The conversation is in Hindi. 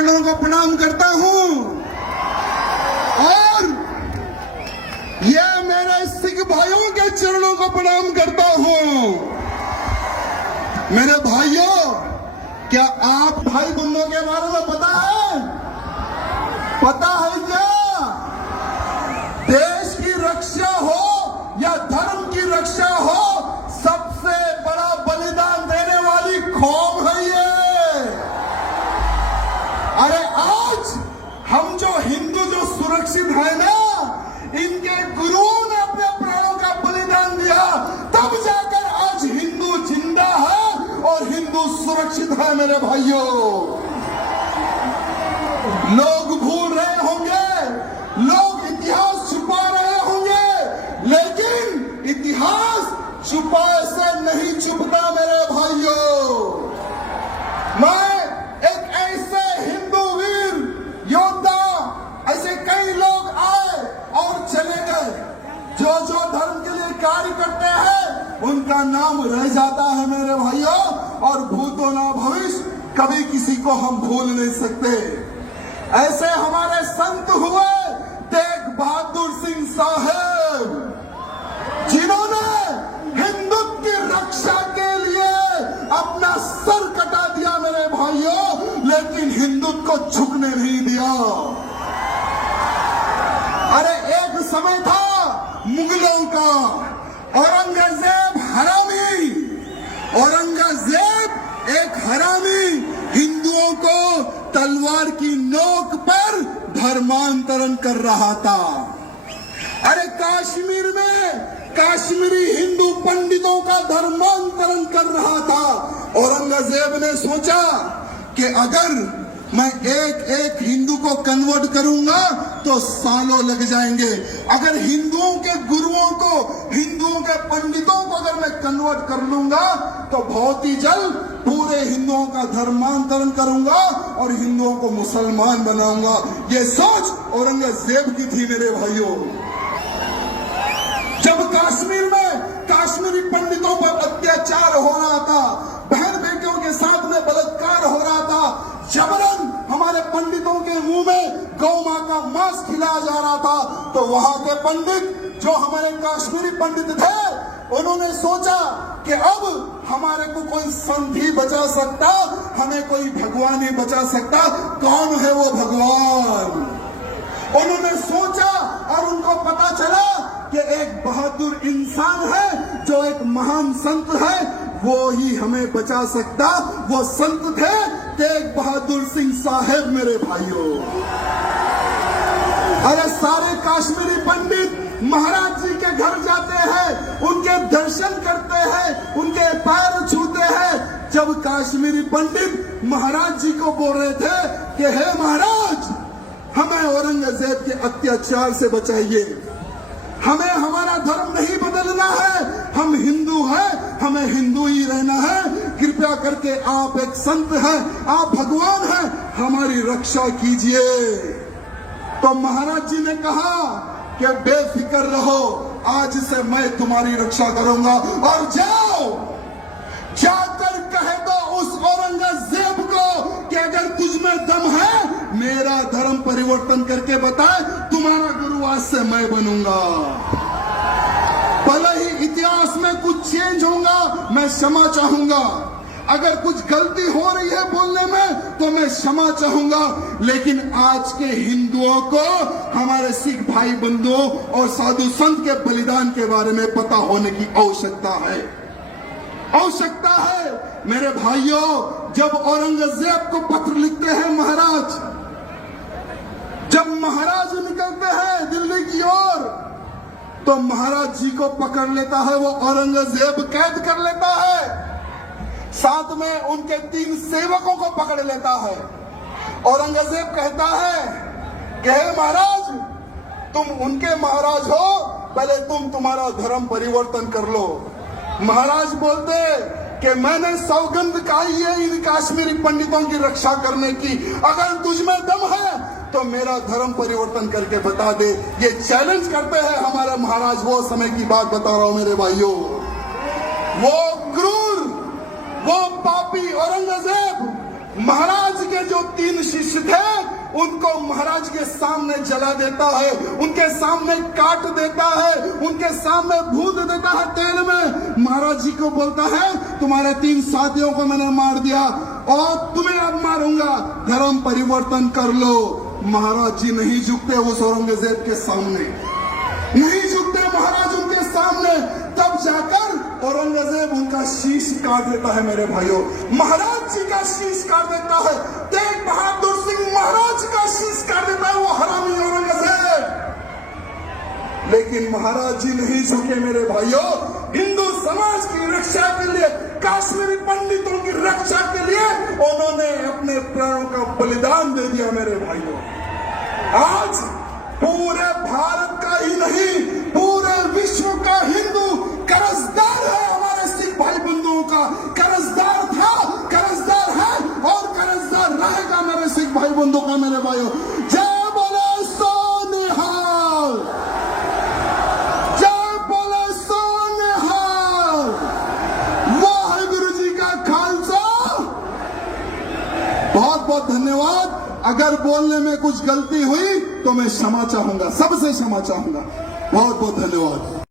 चरणों को प्रणाम करता हूं और ये मेरे सिख भाइयों के चरणों को प्रणाम करता हूं। मेरे भाइयों, क्या आप भाई बंधुओं के बारे में पता है? पता है क्या? देश की रक्षा हो या धर्म की रक्षा हो, सबसे बड़ा बलिदान देने वाली कौम है ये। अरे आज हम जो हिंदू जो सुरक्षित है ना, इनके गुरुओं ने अपने प्राणों का बलिदान दिया, तब जाकर आज हिंदू जिंदा है और हिंदू सुरक्षित है। मेरे भाइयों, लोग भूल रहे होंगे, लोग इतिहास छुपा रहे होंगे, लेकिन इतिहास छुपाए से नहीं छुपता। मेरे भाइयों, मैं एक ऐसे हिंदू वीर योद्धा, ऐसे कई लोग आए और चले गए, जो जो धर्म के लिए कार्य करते हैं उनका नाम रह जाता है मेरे भाइयों, और भूतो ना भविष्य कभी किसी को हम भूल नहीं सकते। ऐसे हमारे संत हुए तेग बहादुर सिंह साहब, जिन्होंने हिंदुत्व की रक्षा के लिए अपना सर कटा दिया मेरे भाइयों, लेकिन हिंदुत्व को झुकने नहीं दिया। अरे एक समय था मुगलों का, औरंगजेब हरामी, औरंगजेब एक हरामी हिंदुओं को तलवार की नोक पर धर्मांतरण कर रहा था। अरे कश्मीर में कश्मीरी हिंदू पंडितों का धर्मांतरण कर रहा था। औरंगजेब ने सोचा कि अगर मैं एक एक हिंदू को कन्वर्ट करूंगा तो सालों लग जाएंगे। अगर हिंदुओं के गुरुओं को, हिंदुओं के पंडितों को अगर मैं कन्वर्ट कर लूंगा तो बहुत ही जल्द पूरे हिंदुओं का धर्मांतरण करूंगा और हिंदुओं को मुसलमान बनाऊंगा। ये सोच औरंगजेब की थी मेरे भाइयों। जब कश्मीर में कश्मीरी पंडितों पर अत्याचार हो रहा था, बहन बेटियों के साथ में बलात्कार हो रहा था, जबरन हमारे पंडितों के मुंह में गौ मां का मांस खिलाया जा रहा था, तो वहां के पंडित जो हमारे कश्मीरी पंडित थे, उन्होंने सोचा कि अब हमारे को कोई संत ही बचा सकता, हमें कोई भगवान ही बचा सकता। कौन है वो भगवान? उन्होंने सोचा और उनको पता चला कि एक बहादुर इंसान है, जो एक महान संत है, वो ही हमें बचा सकता। वो संत थे तेग बहादुर सिंह साहब मेरे भाइयों। अरे सारे कश्मीरी पंडित महाराज जी के घर जाते हैं, उनके दर्शन करते हैं, उनके पैर छूते हैं। जब कश्मीरी पंडित महाराज जी को बोल रहे थे कि हे महाराज, हमें औरंगजेब के अत्याचार से बचाइए, हमें हमारा धर्म नहीं बदलना है, हम हिंदू हैं, हमें हिंदू ही रहना है, कृपया करके आप एक संत हैं, आप भगवान हैं, हमारी रक्षा कीजिए। तो महाराज जी ने कहा कि बेफिक्र रहो, आज से मैं तुम्हारी रक्षा करूंगा, और जाओ जाकर कह दो उस औरंगजेब को कि अगर तुझ में दम है, मेरा धर्म परिवर्तन करके बताए, तुम्हारा गुरु आज से मैं बनूंगा। भले ही इतिहास में कुछ चेंज होगा, मैं क्षमा चाहूंगा। अगर कुछ गलती हो रही है बोलने में तो मैं क्षमा चाहूंगा, लेकिन आज के हिंदुओं को हमारे सिख भाई बंधुओं और साधु संत के बलिदान के बारे में पता होने की आवश्यकता है, आवश्यकता है। मेरे भाइयों, जब औरंगजेब को पत्र लिखते हैं महाराज, जब महाराज निकलते हैं दिल्ली की ओर, तो महाराज जी को पकड़ लेता है वो औरंगजेब, कैद कर लेता है, साथ में उनके 3 सेवकों को पकड़ लेता है। औरंगजेब कहता है कि हे महाराज, तुम उनके महाराज हो, पहले तुम तुम्हारा धर्म परिवर्तन कर लो। महाराज बोलते कि मैंने सौगंध खाई है इन कश्मीरी पंडितों की रक्षा करने की, अगर तुझमें दम है तो मेरा धर्म परिवर्तन करके बता दे। ये चैलेंज करते हैं हमारे महाराज। वो समय की बात बता रहा हूं मेरे भाइयों। वो क्रूर, वो पापी औरंगजेब महाराज के जो 3 शिष्य शिष्य थे उनको महाराज के सामने जला देता है, उनके सामने काट देता है, उनके सामने भून देता है तेल में। महाराज जी को बोलता है तुम्हारे 3 साथियों को मैंने मार दिया और तुम्हें अब मारूंगा, धर्म परिवर्तन कर लो। महाराज जी नहीं झुकते उस औरंगजेब के सामने, नहीं झुकते महाराज उनके सामने। तब जाकर औरंगजेब उनका शीश काट देता है मेरे भाइयों, महाराज जी का शीश काट देता है। तेग बहादुर सिंह महाराज का शीश काट देता है वो हरामी औरंगजेब। लेकिन महाराज जी नहीं झुके मेरे भाइयों, हिंदू समाज की रक्षा के लिए, काश्मीरी पंडितों की रक्षा के लिए उन्होंने अपने प्राणों का बलिदान दे दिया मेरे भाइयों। आज पूरे भारत का ही नहीं पूरे विश्व का हिंदू कर्जदार है हमारे सिख भाई बंधुओं का, कर्जदार था, कर्जदार है और कर्जदार रहेगा मेरे सिख भाई बंधुओं का मेरे भाइयों। जय बोले सोनिहाल, जय बोले सोनिहाल, वाहिगुरु जी का खालसा। बहुत बहुत धन्यवाद। अगर बोलने में कुछ गलती हुई तो मैं क्षमा चाहूंगा, सबसे क्षमा चाहूंगा। बहुत बहुत धन्यवाद।